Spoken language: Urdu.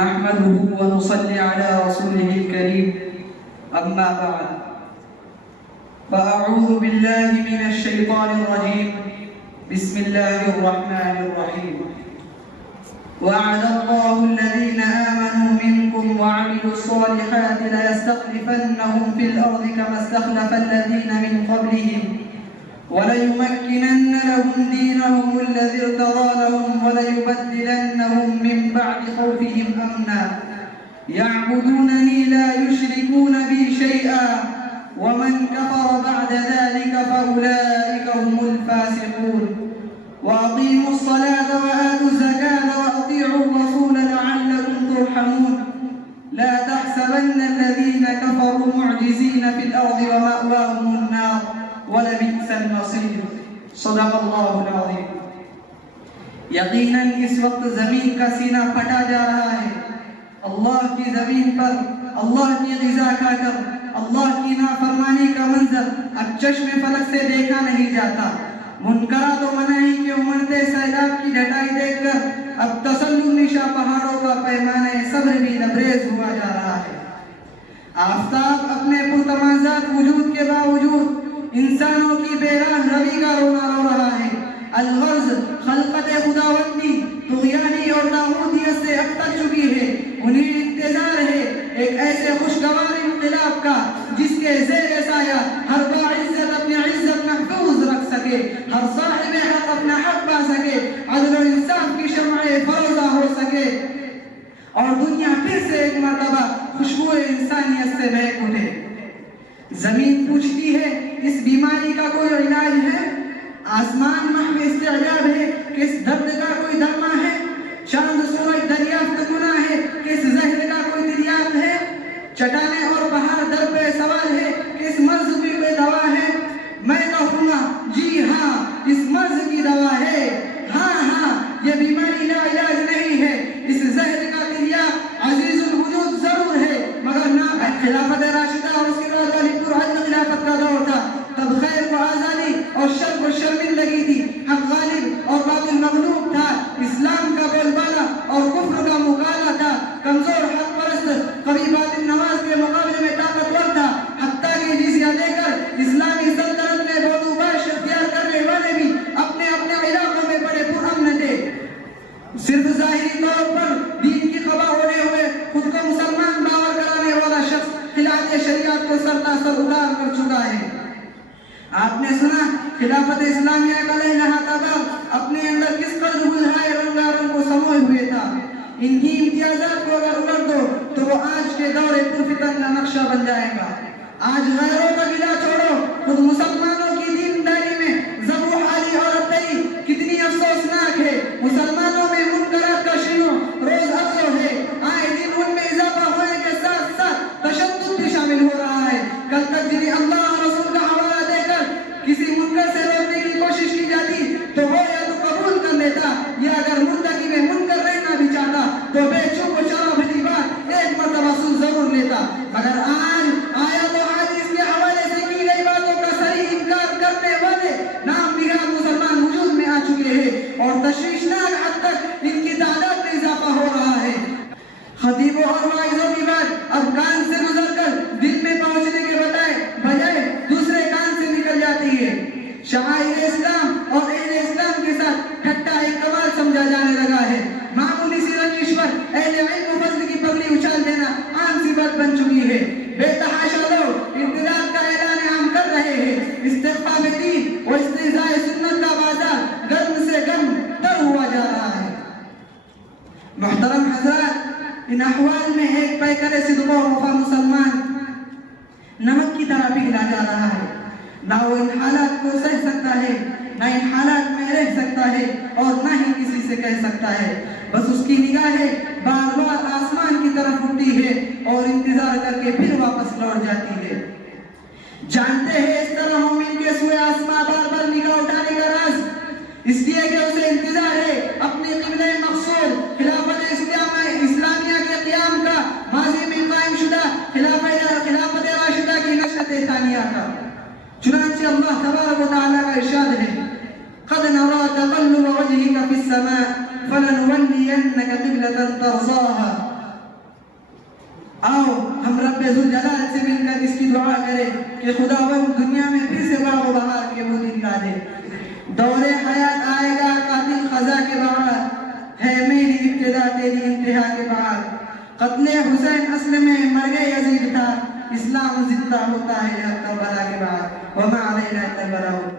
نحمده ونصلي على رسوله الكريم أما بعد فأعوذ بالله من الشيطان الرجيم بسم الله الرحمن الرحيم وعد الله الذين آمنوا منكم وعملوا الصالحات ليستخلفنهم في الأرض كما استخلف الذين من قبلهم وليمكنن لهم دينهم الذي ارتضى لهم وليبدلنهم من بعد خوفهم أمنا يعبدونني لا يشركون بي شيئا ومن كفر بعد ذلك فأولئك هم الفاسقون وأقيموا الصلاة وآتوا الزكاة وأطيعوا الرسول لعلكم ترحمون لا تحسبن الذين كفروا معجزين في الأرض ومأواهم النار ولبئس المصير صدق اللہ العظیم. یقیناً اس وقت زمین کا سینہ پھٹا جا رہا ہے. اللہ کی زمین پر اللہ کی غذا کھا کر اللہ کی نافرمانی کا منظر اب چشم فلک سے دیکھا نہیں جاتا. منکرات و مناہی کے امڑتے سیلاب کی ڈھٹائی دیکھ کر اب تسلم نشا پہاڑوں کا پیمانہ صبر بھی لبریز ہوا جا رہا ہے. آفتاب اپنے پرتمازات وجود کے باوجود انسانوں کی بے راہ روی کا رونا رو رہا ہے. الغرض خلقت خداوندی طغیانی اور طاغوتیت سے اب تک چکی ہے. انہیں انتظار ہے ایک ایسے خوشگوار انقلاب کا جس کے زیر سایہ ہر باعزت اپنی عزت محفوظ رکھ سکے, ہر صاحب حق اپنا حق پا سکے, عدل و انصاف کی شمع فروزہ ہو سکے اور دنیا پھر سے ایک مرتبہ خوشبو انسانیت سے مہک اٹھے. زمین پوچھتی ہے اس بیماری کا کوئی علاج ہے؟ آسمان محو استعجاب ہے کہ اس درد کا کوئی درما ہے؟ چاند سورج دریافت گناہ ہے کہ اس زہر کا کوئی دریافت ہے؟ چٹانیں اور پہاڑ در پہ سوال ہے کہ اس مرض کی کوئی دوا ہے؟ میں کہوں گا جی ہاں اس مرض کی دوا ہے. ہاں ہاں یہ بیماری لا علاج نہیں ہے, اس زہر کا دریافت عزیز الوجود ضرور ہے مگر نہ. خلافت راشدہ اور اس کے بعد والی پرعدل خلافت کا دور تھا, تب خیر کو آزادی اور شر کو شرمندگی تھی. حق غالب اور باطل مغلوب تھا. اسلام کا بول بالا اور کفر کا مقابلہ تھا. کمزور حق پرست قوی باطل نواز کے مقابلے میں طاقتور تھا. حتیٰ کہ جزیہ دے کر اسلامی سلطنت میں بودوباش اختیار کرنے والے بھی اپنے اپنے علاقوں میں بڑے پرامن تھے. صرف ظاہری طور پر دین کی قبا ہونے ہوئے خود کو مسلمان باور کرانے والا شخص خلاف شریعت کو سرتاسر ادار کر چکا ہے. آپ نے سنا خلافت اسلامیہ کا لہجہ تباہ اپنے اندر کس قدر گلہائے رنگارنگ کو سموئے ہوئے تھا. ان کی امتیازات کو اگر الٹ دو تو وہ آج کے دور پرفتن کا نقشہ بن جائے گا. آج غیروں کا گلا چھوڑو, خود مسلمانوں کی دینداری میں ذبح حالی اور ابتئی کتنی افسوسناک ہے. مسلمانوں میں منکرات کا شیوع روز افزوں ہے. آئے دن ان میں اضافہ ہونے کے ساتھ ساتھ تشدد بھی شامل ہو رہا ہے. کل تک جنہیں اللہ رسول کا حوالہ دے کر کسی منکر سے روکنے کی کوشش کی جاتی تو وہ یا تو قبول کر لیتا یا اگر مرتکب منکر رہنا بھی چاہتا تو بے چوک و چرا بھلی بات ایک مرتبہ سن ضرور لیتا. مگر آج آیت و حدیث کے حوالے سے کی گئی باتوں کا صحیح انکار کرنے والے نام نگار مسلمان وجود میں آ چکے ہیں اور تشویشناک حد تک ان کی تعداد میں اضافہ ہو رہا ہے. خطیبوں اور واعظوں کی بات اب کان سے گزر کر دل میں پہنچنے کے بجائے دوسرے کان سے نکل جاتی ہے. شعائر اسلام اور اہل اسلام کے ساتھ ٹھٹا ایک کمال سمجھا جانے لگا ہے. معمولی سی رنجش پر اہل علم و فضل کی پگڑی اچھال دینا عام سی بات بن چکی ہے. بے تحاشا لوگ انقلاب کا اعلان عام کر رہے ہیں. استخفاف دین و استہزاء سنت کا بازار گرم سے گرم تر ہوا جا رہا ہے. محترم حضرات, ان احوال میں ایک پیکر صدق و وفا مسلمان نمک کی طرح پگھلا جا رہا ہے. نہ وہ ان حالات کو سہ سکتا ہے, نہ ان حالات میں رہ سکتا ہے اور نہ ہی کسی سے کہہ سکتا ہے. بس اس کی نگاہیں بار بار آسمان کی طرف اٹھتی ہے اور انتظار کر کے پھر واپس لوٹ جاتی ہے. جانتے ہیں اس طرح مومن کے سوئے آسمان بار بار نگاہ اٹھانے کا راز, اس لیے کہ اسے انتظار ہے اپنے قبلہ مقصود خلافت اسلامیہ کے قیام کا, ماضی میں قائم شدہ خلافت راشدہ کی نشأت ثانیہ کا. چنانچہ اللہ تبارک و تعالیٰ کا ارشاد ہے, قد نرى تقلب وجهك في السماء فلنولينك قبلة ترضاها آؤ ہم رب ذوالجلال سے مل کر اس کی دعا کریں کہ خداوند دنیا میں پھر سے باغ و بہار کے وہ دن لا دے. دور حیات آئے گا قاتل خزا کے بعد، ہے میری ابتدا تیری انتہا کے بعد. قتل حسین اصل میں مرگ یزید تھا، اسلام زندہ ہوتا ہے کربلا کے بعد. وما علینا الا البلاغ.